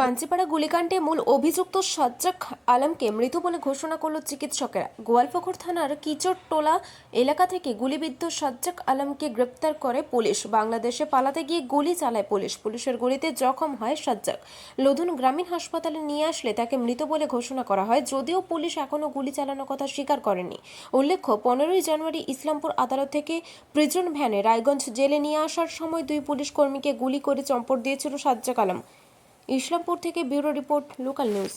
পাঞ্চিপাড়া গুলিকাণ্ডে মূল অভিযুক্ত সাজ্জাক আলমকে মৃত বলে ঘোষণা করল চিকিৎসকেরা। গোয়ালপুকুর থানার কিচোরটোলা এলাকা থেকে গুলিবিদ্ধ সাজ্জাক আলমকে গ্রেপ্তার করে পুলিশ। বাংলাদেশে পালাতে গিয়ে গুলি চালায় পুলিশ। পুলিশের গুলিতে জখম হয় সাজ্জাক। লোধন গ্রামীণ হাসপাতালে নিয়ে আসলে তাকে মৃত বলে ঘোষণা করা হয়, যদিও পুলিশ এখনও গুলি চালানোর কথা স্বীকার করেনি। উল্লেখ্য, 15ই জানুয়ারি ইসলামপুর আদালত থেকে প্রিজন ভ্যানে রায়গঞ্জ জেলে নিয়ে আসার সময় দুই পুলিশ কর্মীকে গুলি করে চম্পট দিয়েছিল সাজ্জাক আলম। ইসলামপুর থেকে ব্যুরো রিপোর্ট, লোকাল নিউজ।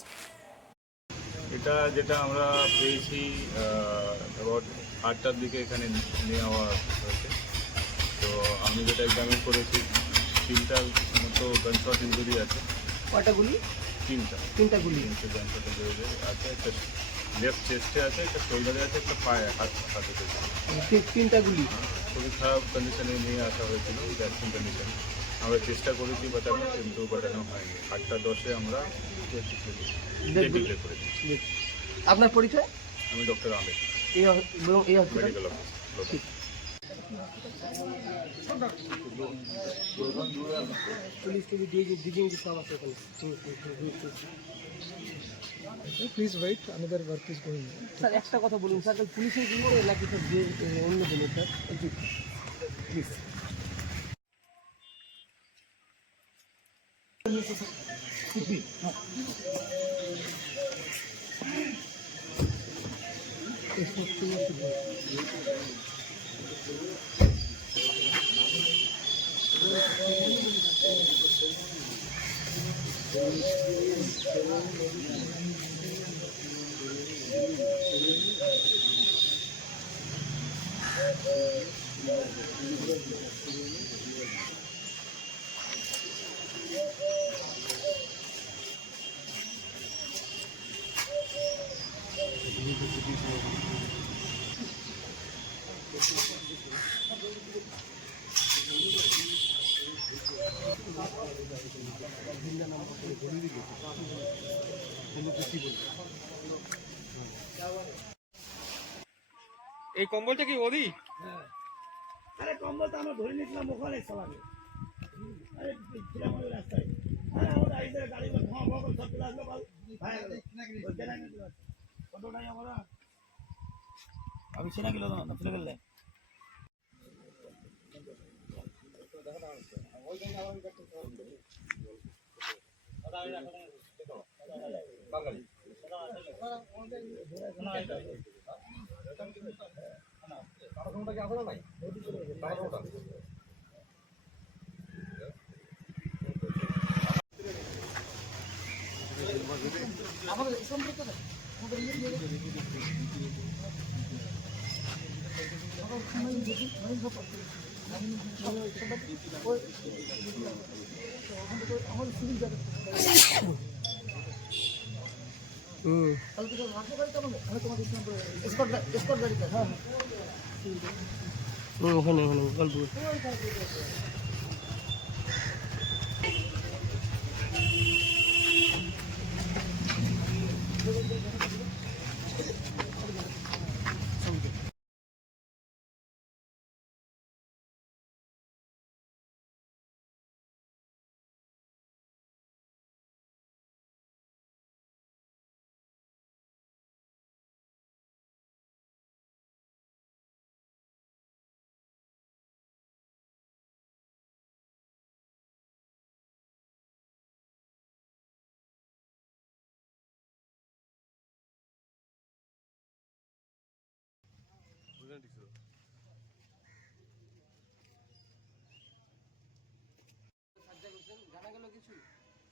এটা যেটা আমরা পেয়েছি অ্যাবাউট 8টার দিকে এখানে নেওয়া হয়েছে। তো আমি যেটা এক্সামিন করেছি 3টার মতো গানশট ইঞ্জুরি আছে। কয়টা গুলি? 3টা গুলি গানশট ইঞ্জুরি আছে। একটা লেফট চেস্টে আছে, একটা শোল্ডারে আছে, একটা পায়ে হাতে আছে। 3টা গুলি খুবই খারাপ কন্ডিশনে নিয়ে আসা হয়েছিল, ভ্যাকসিন কন্ডিশনে। আমরা চেষ্টা করেছি বাঁচানো, কিন্তু বাঁচানো হয়নি। 8:10-এ আমরা ডিক্লেয়ার করেছি। আপনার পরিচয়? আমি ডক্টর আহমেদ, এই medical office. Please wait, another work is going on. Sir একটা কথা বলুন স্যার, পুলিশের গুলো নাকি স্যার অন্য দিনে স্যার একটু প্লিজ। এই কম্বলটা কি ওদি? আরে কম্বলটা আমরা ধরে নিয়েছিলাম ওখানে সবাই। আরে ছিলাম ওই রাস্তায়। আরে আমরা আইসে গাড়ি में ধোঁয়া ভোগ সব চলে আসলো বাল। কতটাই আমরা আমি সিনা গেল না চলে গেলে ওখানে গল্প